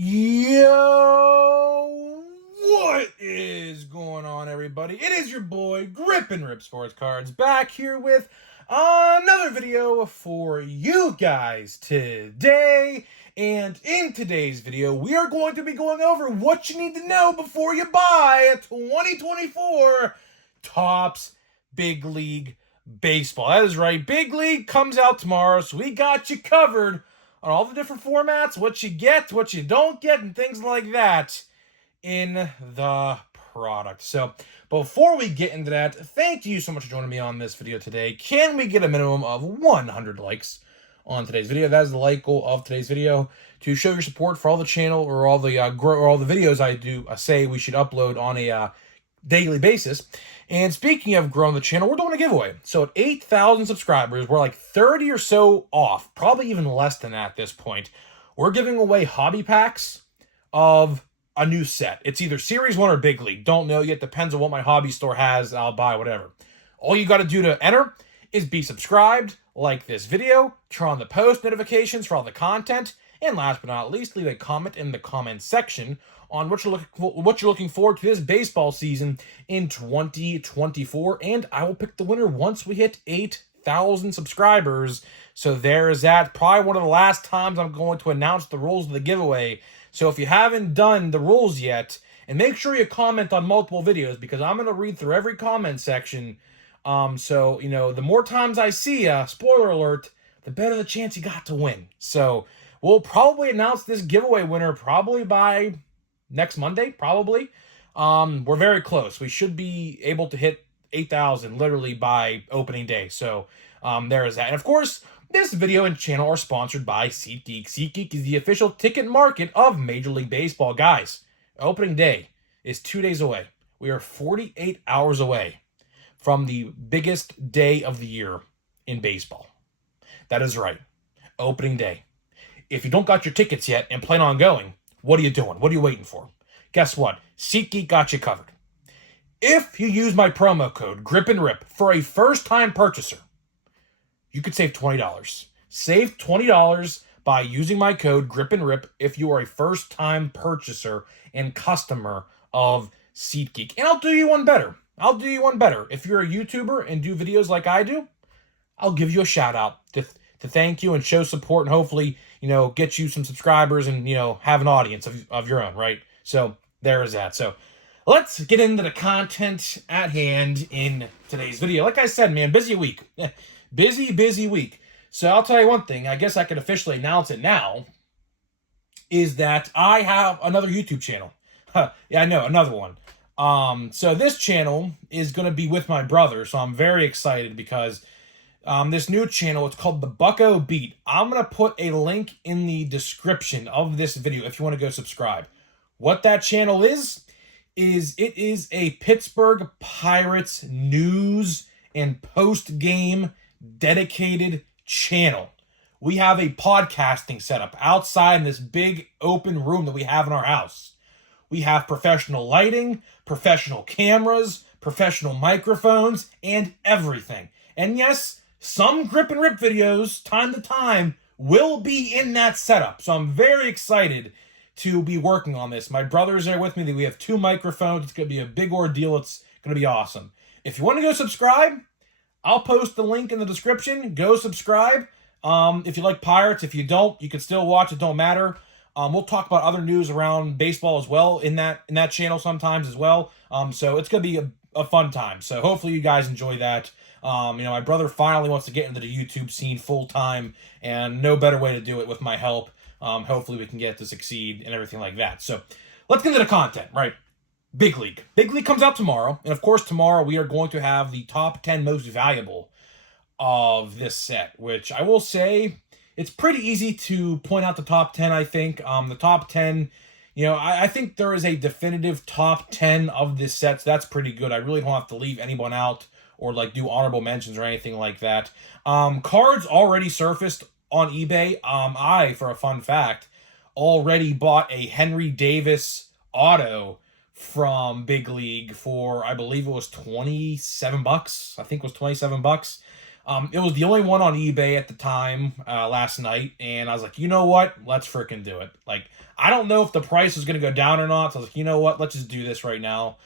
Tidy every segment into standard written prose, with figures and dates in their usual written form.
Yo, what is going on, everybody? It is your boy, Grip and Rip Sports Cards, back here with another video for you guys today. And in today's video, we are going to be going over what you need to know before you buy a 2024 Topps Big League Baseball. That is right, Big League comes out tomorrow, so we got you covered on all the different formats, what you get, what you don't get, and things like that in the product. So before we get into that, thank you so much for joining me on this video today. Can we get a minimum of 100 likes on today's video? That is the like goal of today's video, to show your support for all the channel or all the videos I do say we should upload on a daily basis. And speaking of growing the channel, we're doing a giveaway. So at 8,000 subscribers, we're like 30 or so off, probably even less than that at this point. We're giving away hobby packs of a new set. It's either Series 1 or Big League. Don't know yet. Depends on what my hobby store has. I'll buy whatever. All you got to do to enter is be subscribed, like this video, turn on the post notifications for all the content, and last but not least, leave a comment in the comment section on what you're looking forward to this baseball season in 2024, and I will pick the winner once we hit 8,000 subscribers. So there's that. Probably one of the last times I'm going to announce the rules of the giveaway. So if you haven't done the rules yet, and make sure you comment on multiple videos, because I'm going to read through every comment section. So, you know, the more times I see a spoiler alert, the better the chance you got to win. So we'll probably announce this giveaway winner probably by next Monday, probably. We're very close. We should be able to hit 8,000 literally by opening day. So there is that. And of course, this video and channel are sponsored by SeatGeek. SeatGeek is the official ticket market of Major League Baseball. Guys, opening day is 2 days away. We are 48 hours away from the biggest day of the year in baseball. That is right. Opening day. If you don't got your tickets yet and plan on going, what are you doing? What are you waiting for? Guess what? SeatGeek got you covered. If you use my promo code GRIPANDRIP for a first-time purchaser, you could save $20. Save $20 by using my code GRIPANDRIP if you are a first-time purchaser and customer of SeatGeek. And I'll do you one better. If you're a YouTuber and do videos like I do, I'll give you a shout-out to thank you and show support, and hopefully, you know, get you some subscribers and, you know, have an audience of your own, right? So there is that. So let's get into the content at hand in today's video. Like I said, man, busy week. busy week. So I'll tell you one thing, I guess I could officially announce it now, is that I have another YouTube channel. Yeah, I know, another one. So this channel is going to be with my brother, so I'm very excited because this new channel, it's called The Bucko Beat. I'm going to put a link in the description of this video if you want to go subscribe. What that channel is it is a Pittsburgh Pirates news and post-game dedicated channel. We have a podcasting setup outside in this big open room that we have in our house. We have professional lighting, professional cameras, professional microphones, and everything. And yes, some Grip and Rip videos, time to time, will be in that setup. So I'm very excited to be working on this. My brother's there with me. We have 2 microphones. It's going to be a big ordeal. It's going to be awesome. If you want to go subscribe, I'll post the link in the description. Go subscribe. If you like Pirates, if you don't, you can still watch. It don't matter. We'll talk about other news around baseball as well in that channel sometimes as well. So it's going to be a fun time. So hopefully you guys enjoy that. You know, my brother finally wants to get into the YouTube scene full time, and no better way to do it with my help. Hopefully we can get to succeed and everything like that. So let's get into the content, right? Big League. Big League comes out tomorrow. And of course, tomorrow we are going to have the top 10 most valuable of this set, which I will say it's pretty easy to point out the top 10, I think. The top 10, you know, I think there is a definitive top 10 of this set, so that's pretty good. I really don't have to leave anyone out or like do honorable mentions or anything like that. Cards already surfaced on eBay. I, for a fun fact, already bought a Henry Davis auto from Big League for, I believe it was $27. I think it was $27. It was the only one on eBay at the time last night, and I was like, you know what? Let's freaking do it. Like, I don't know if the price is going to go down or not, so I was like, you know what? Let's just do this right now.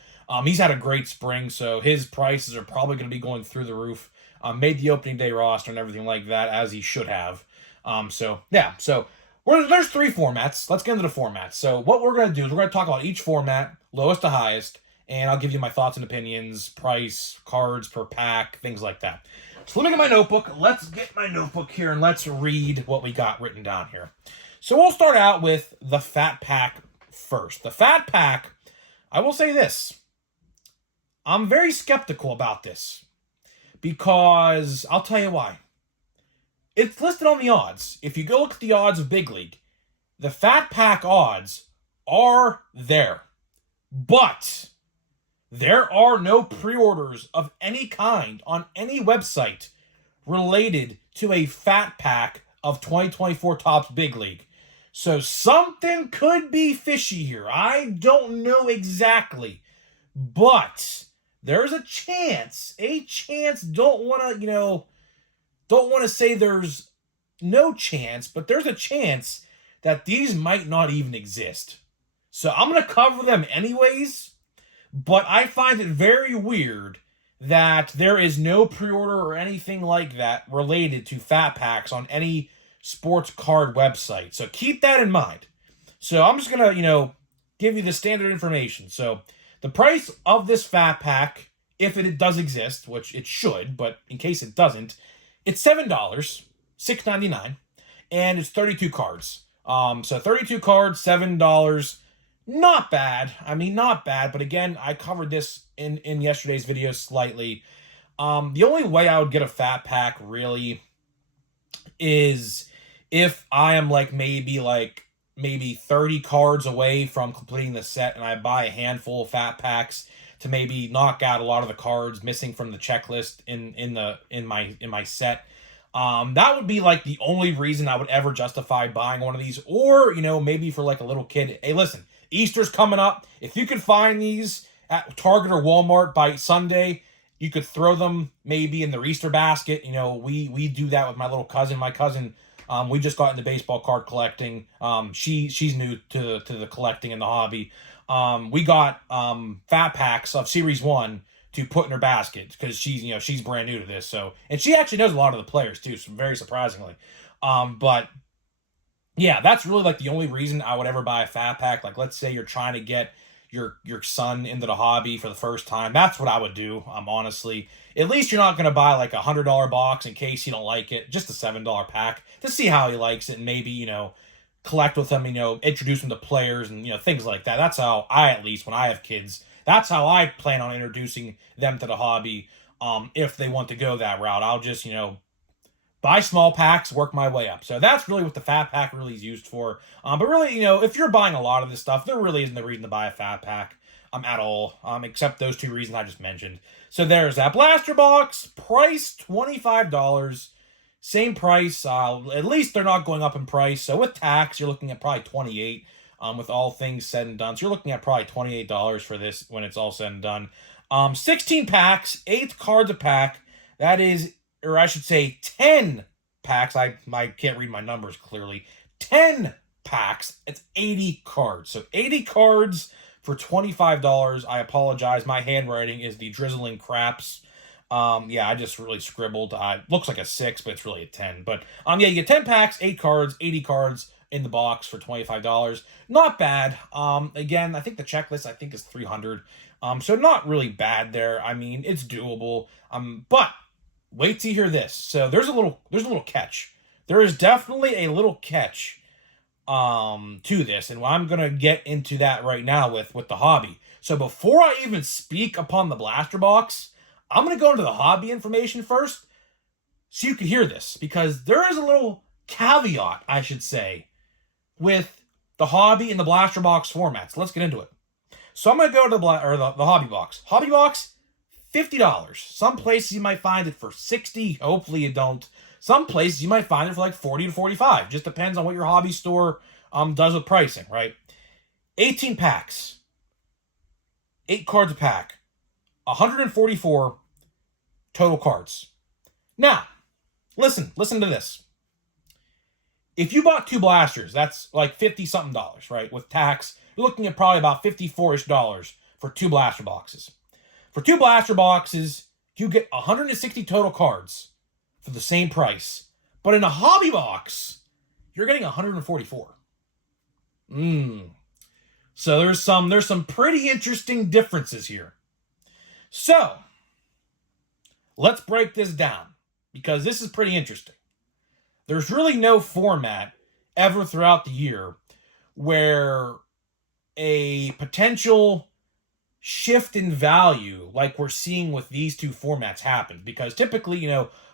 He's had a great spring, so his prices are probably going to be going through the roof. Made the opening day roster and everything like that, as he should have. There's 3 formats. Let's get into the formats. So what we're going to do is we're going to talk about each format, lowest to highest, and I'll give you my thoughts and opinions, price, cards per pack, things like that. So let me get my notebook. Let's get my notebook here and let's read what we got written down here. So we'll start out with the Fat Pack first. The Fat Pack, I will say this. I'm very skeptical about this because I'll tell you why. It's listed on the odds. If you go look at the odds of Big League, the Fat Pack odds are there. But there are no pre-orders of any kind on any website related to a Fat Pack of 2024 Topps Big League. So something could be fishy here. I don't know exactly. But there's a chance. Don't want to say there's no chance, but there's a chance that these might not even exist. So I'm going to cover them anyways, but I find it very weird that there is no pre-order or anything like that related to Fat Packs on any sports card website. So keep that in mind. So I'm just going to, give you the standard information. So the price of this Fat Pack, if it does exist, which it should, but in case it doesn't, it's $7, $6.99, and it's 32 cards. So 32 cards, $7. Not bad. I mean, not bad. But again, I covered this in yesterday's video slightly. The only way I would get a Fat Pack really is if I am maybe 30 cards away from completing the set and I buy a handful of Fat Packs to maybe knock out a lot of the cards missing from the checklist in my set. That would be like the only reason I would ever justify buying one of these, or maybe for like a little kid. Hey, listen, Easter's coming up. If you could find these at Target or Walmart by Sunday, you could throw them maybe in the Easter basket. We do that with my little cousin. My cousin, we just got into baseball card collecting. She's new to the collecting and the hobby. We got Fat Packs of Series 1 to put in her basket because she's brand new to this. So, and she actually knows a lot of the players too, so very surprisingly. But yeah, that's really like the only reason I would ever buy a Fat Pack. Like, let's say you're trying to get your son into the hobby for the first time. That's what I would do. Honestly, at least you're not going to buy like $100 box in case you don't like it. Just a $7 pack to see how he likes it and maybe collect with him. Introduce him to players and things like that. That's how I, at least when I have kids, that's how I plan on introducing them to the hobby. If they want to go that route, I'll just buy small packs, work my way up. So that's really what the Fat Pack really is used for. But really, if you're buying a lot of this stuff, there really isn't a reason to buy a Fat Pack at all, except those 2 reasons I just mentioned. So there's that blaster box, price $25. Same price. At least they're not going up in price. So with tax, you're looking at probably $28. With all things said and done. So you're looking at probably $28 for this when it's all said and done. 16 packs, 8 cards a pack. That is, or I should say 10 packs. I can't read my numbers clearly. 10 packs. It's 80 cards. So 80 cards for $25. I apologize. My handwriting is the drizzling craps. Yeah, I just really scribbled. Looks like a 6, but it's really a 10. But yeah, you get 10 packs, 8 cards, 80 cards in the box for $25. Not bad. Again, I think the checklist is 300. So not really bad there. I mean, it's doable. But wait to hear this. So there's a little catch. There is definitely a little catch to this, and I'm gonna get into that right now with the hobby. So before I even speak upon the blaster box, I'm gonna go into the hobby information first, so you can hear this, because there is a little caveat, I should say, with the hobby and the blaster box formats. Let's get into it. So I'm gonna go to the hobby box. Hobby box, $50. Some places you might find it for $60. Hopefully you don't. Some places you might find it for like $40 to $45. Just depends on what your hobby store does with pricing, right? 18 packs, 8 cards a pack, 144 total cards. Now, listen to this. If you bought 2 blasters, that's like 50 something dollars, right? With tax, you're looking at probably about 54-ish dollars for 2 blaster boxes. For 2 blaster boxes, you get 160 total cards for the same price. But in a hobby box, you're getting 144. So there's some pretty interesting differences here. So, let's break this down, because this is pretty interesting. There's really no format ever throughout the year where a potential shift in value like we're seeing with these two formats happens, because typically,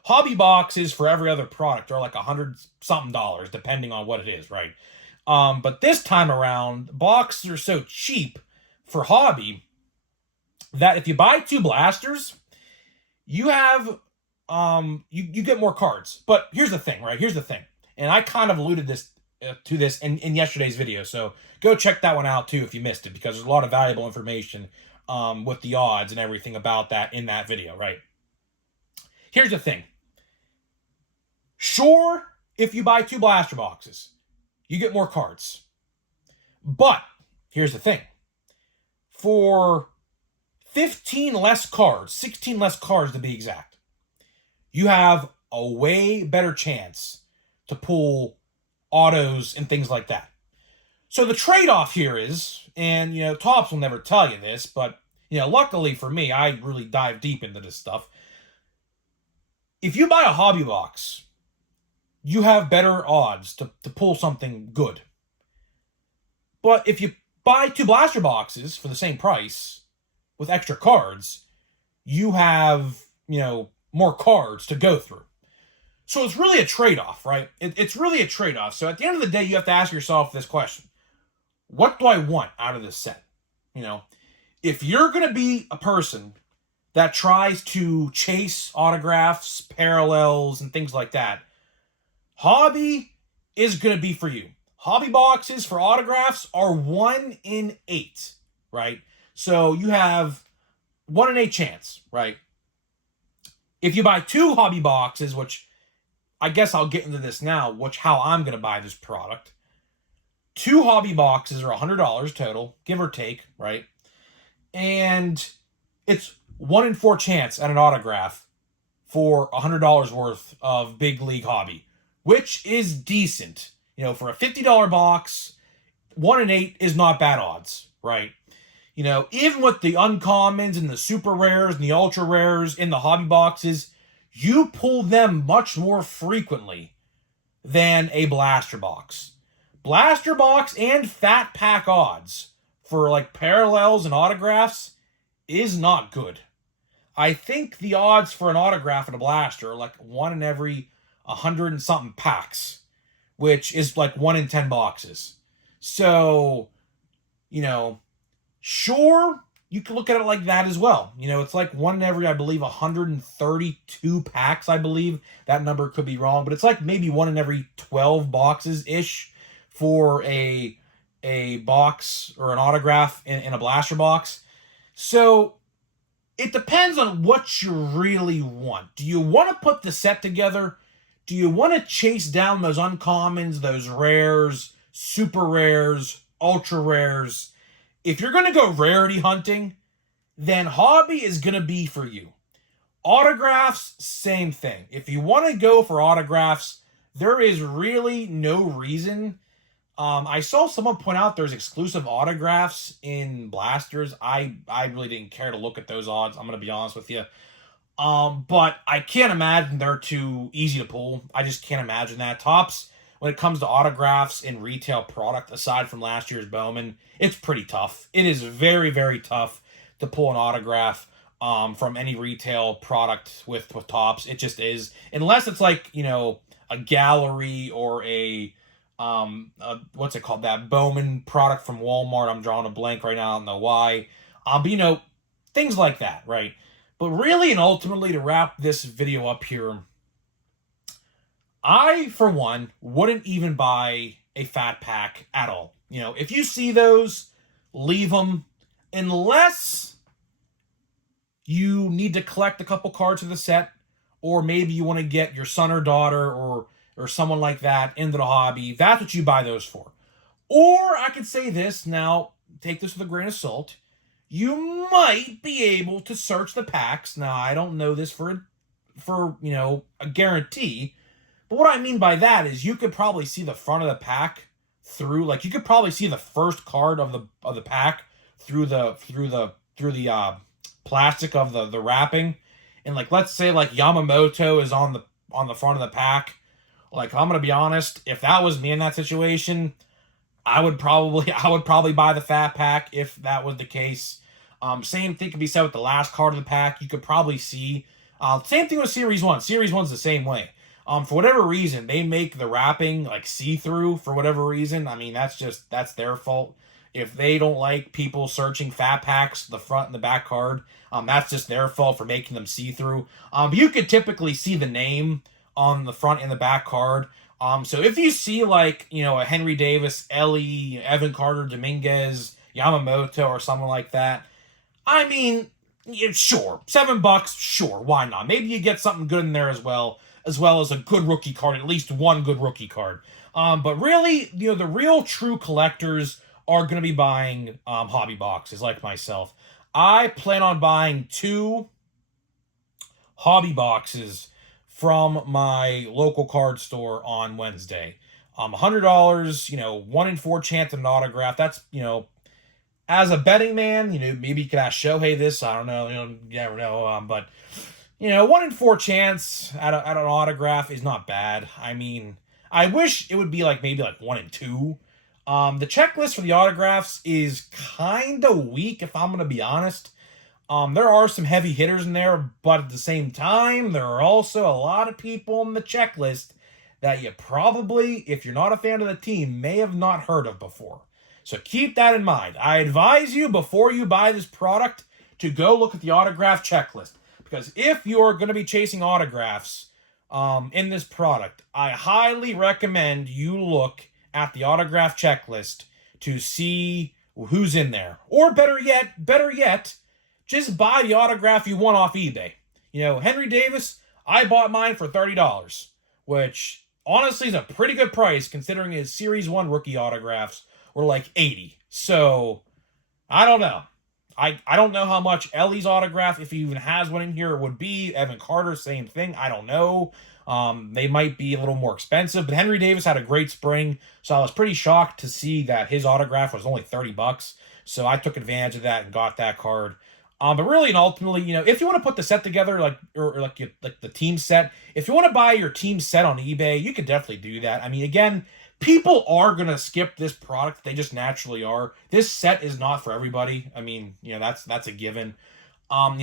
hobby boxes for every other product are like $100-something depending on what it is, right? But this time around, boxes are so cheap for hobby that if you buy 2 blasters, you have you get more cards. But here's the thing, right? Here's the thing. And I kind of alluded to this in yesterday's video, so go check that one out too if you missed it, because there's a lot of valuable information with the odds and everything about that in that video, right? Here's the thing. Sure, if you buy 2 blaster boxes, you get more cards. But here's the thing. For 15 less cards, 16 less cards to be exact, you have a way better chance to pull autos and things like that. So the trade-off here is, and Topps will never tell you this, but luckily for me, I really dive deep into this stuff. If you buy a hobby box, you have better odds to pull something good. But if you buy 2 blaster boxes for the same price with extra cards, you have, more cards to go through. So it's really a trade-off, right? It's really a trade-off. So at the end of the day, you have to ask yourself this question. What do I want out of this set? If you're going to be a person that tries to chase autographs, parallels, and things like that, hobby is going to be for you. Hobby boxes for autographs are 1 in 8, right? So you have 1 in 8 chance, right? If you buy 2 hobby boxes, which I guess I'll get into this now, how I'm going to buy this product. 2 hobby boxes are $100 total, give or take, right? And it's 1 in 4 chance at an autograph for $100 worth of big league hobby, which is decent. For a $50 box, 1 in 8 is not bad odds, right? Even with the uncommons and the super rares and the ultra rares in the hobby boxes, you pull them much more frequently than a blaster box. Blaster box and fat pack odds for like parallels and autographs is not good. I think the odds for an autograph in a blaster are like 1 in every 100 and something packs, which is like 1 in 10 boxes. So, sure, you can look at it like that as well. It's like 1 in every, I believe, 132 packs, I believe. That number could be wrong, but it's like maybe 1 in every 12 boxes-ish for a box or an autograph in a blaster box. So it depends on what you really want. Do you want to put the set together? Do you want to chase down those uncommons, those rares, super rares, ultra rares? If you're going to go rarity hunting, then hobby is going to be for you. Autographs, same thing. If you want to go for autographs, there is really no reason. I saw someone point out there's exclusive autographs in blasters. I really didn't care to look at those odds, I'm going to be honest with you. But I can't imagine they're too easy to pull. I just can't imagine that. Topps, when it comes to autographs in retail product, aside from last year's Bowman, it's pretty tough. It is very, very tough to pull an autograph from any retail product with Topps. It just is. Unless it's like, a gallery or a what's it called? That Bowman product from Walmart. I'm drawing a blank right now. I don't know why. But, things like that, right? But really and ultimately, to wrap this video up here, I, for one, wouldn't even buy a fat pack at all. If you see those, leave them. Unless you need to collect a couple cards of the set, or maybe you want to get your son or daughter or someone like that into the hobby, that's what you buy those for. Or I could say this, now take this with a grain of salt. You might be able to search the packs. Now, I don't know this for a guarantee, but what I mean by that is you could probably see the front of the pack through, like you could probably see the first card of the pack through the plastic of the wrapping. And like let's say like Yamamoto is on the front of the pack. Like I'm gonna be honest, if that was me in that situation, I would probably buy the fat pack if that was the case. Same thing could be said with the last card of the pack. You could probably see. Same thing with Series 1. Series 1's the same way. For whatever reason, they make the wrapping like see-through for whatever reason. I mean, that's their fault. If they don't like people searching fat packs, the front and the back card, that's just their fault for making them see-through. But you could typically see the name on the front and the back card. So if you see like, a Henry Davis, Ellie, Evan Carter, Dominguez, Yamamoto, or someone like that, I mean, sure, $7, sure, why not? Maybe you get something good in there as well as a good rookie card, at least one good rookie card. But really, the real true collectors are going to be buying hobby boxes like myself. I plan on buying 2 hobby boxes from my local card store on Wednesday. $100, 1 in 4 chance at an autograph. That's, as a betting man, maybe you could ask Shohei this. I don't know. You never know. But 1 in 4 chance at an autograph is not bad. I mean, I wish it would be like maybe like 1 in 2. The checklist for the autographs is kind of weak, if I'm going to be honest. There are some heavy hitters in there, but at the same time, there are also a lot of people on the checklist that you probably, if you're not a fan of the team, may have not heard of before. So keep that in mind. I advise you, before you buy this product, to go look at the autograph checklist. Because if you're going to be chasing autographs in this product, I highly recommend you look at the autograph checklist to see who's in there. Or better yet, just buy the autograph you want off eBay. Henry Davis, I bought mine for $30, which honestly is a pretty good price considering his Series 1 rookie autographs were like $80. So, I don't know. I don't know how much Ellie's autograph, if he even has one in here, would be. Evan Carter, same thing. I don't know. They might be a little more expensive, but Henry Davis had a great spring, so I was pretty shocked to see that his autograph was only $30. So I took advantage of that and got that card. But really and ultimately, if you want to put the set together, like the team set, if you want to buy your team set on eBay, you could definitely do that. I mean, again, people are going to skip this product. They just naturally are. This set is not for everybody. I mean, that's a given.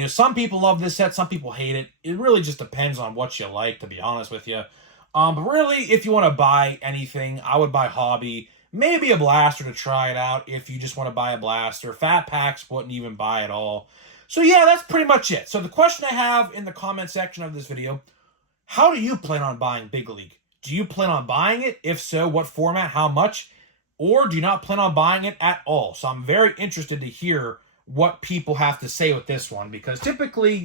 Some people love this set. Some people hate it. It really just depends on what you like, to be honest with you. But really, if you want to buy anything, I would buy hobby. Maybe a blaster to try it out if you just want to buy a blaster. Fat packs wouldn't even buy at all. So yeah, that's pretty much it. So the question I have in the comment section of this video, how do you plan on buying Big League? Do you plan on buying it? If so, what format, how much? Or do you not plan on buying it at all? So I'm very interested to hear what people have to say with this one, because typically,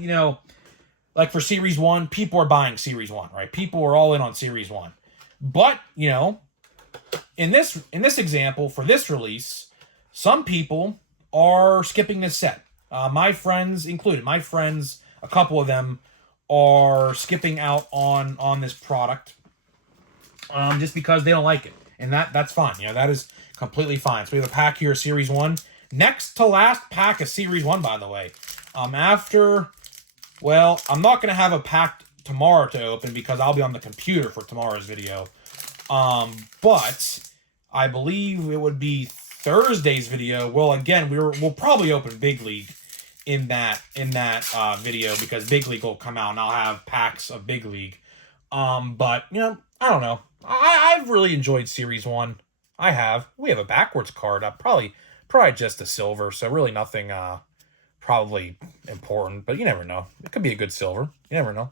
like for Series 1, people are buying Series 1, right? People are all in on Series 1. But, in this example, for this release, some people are skipping this set. My friends included. My friends, a couple of them, are skipping out on this product just because they don't like it. And that's fine. That is completely fine. So we have a pack here, Series 1. Next to last pack of Series 1, by the way. I'm not going to have a pack tomorrow to open because I'll be on the computer for tomorrow's video. But I believe it would be Thursday's video. Well, again, we'll probably open Big League in that video, because Big League will come out and I'll have packs of Big League. But I don't know. I've really enjoyed Series 1. I have. We have a backwards card. Probably just a silver, so really nothing probably important, but you never know. It could be a good silver. You never know.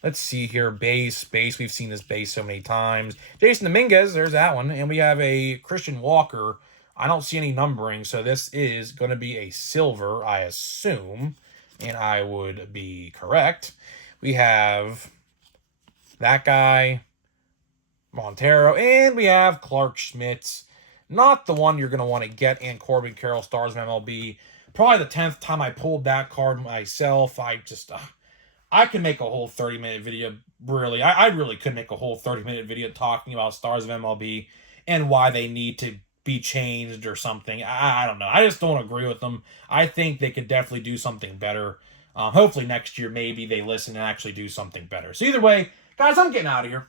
Let's see here. Base. We've seen this base so many times. Jason Dominguez, there's that one. And we have a Christian Walker. I don't see any numbering, so this is going to be a silver, I assume. And I would be correct. We have that guy, Montero, and we have Clark Schmitz. Not the one you're going to want to get, and Corbin Carroll, Stars of MLB. Probably the 10th time I pulled that card myself. I can make a whole 30-minute video, really. I really could make a whole 30-minute video talking about Stars of MLB and why they need to be changed or something. I don't know. I just don't agree with them. I think they could definitely do something better. Hopefully next year, maybe they listen and actually do something better. So either way, guys, I'm getting out of here.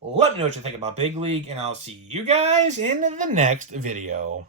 Let me know what you think about Big League, and I'll see you guys in the next video.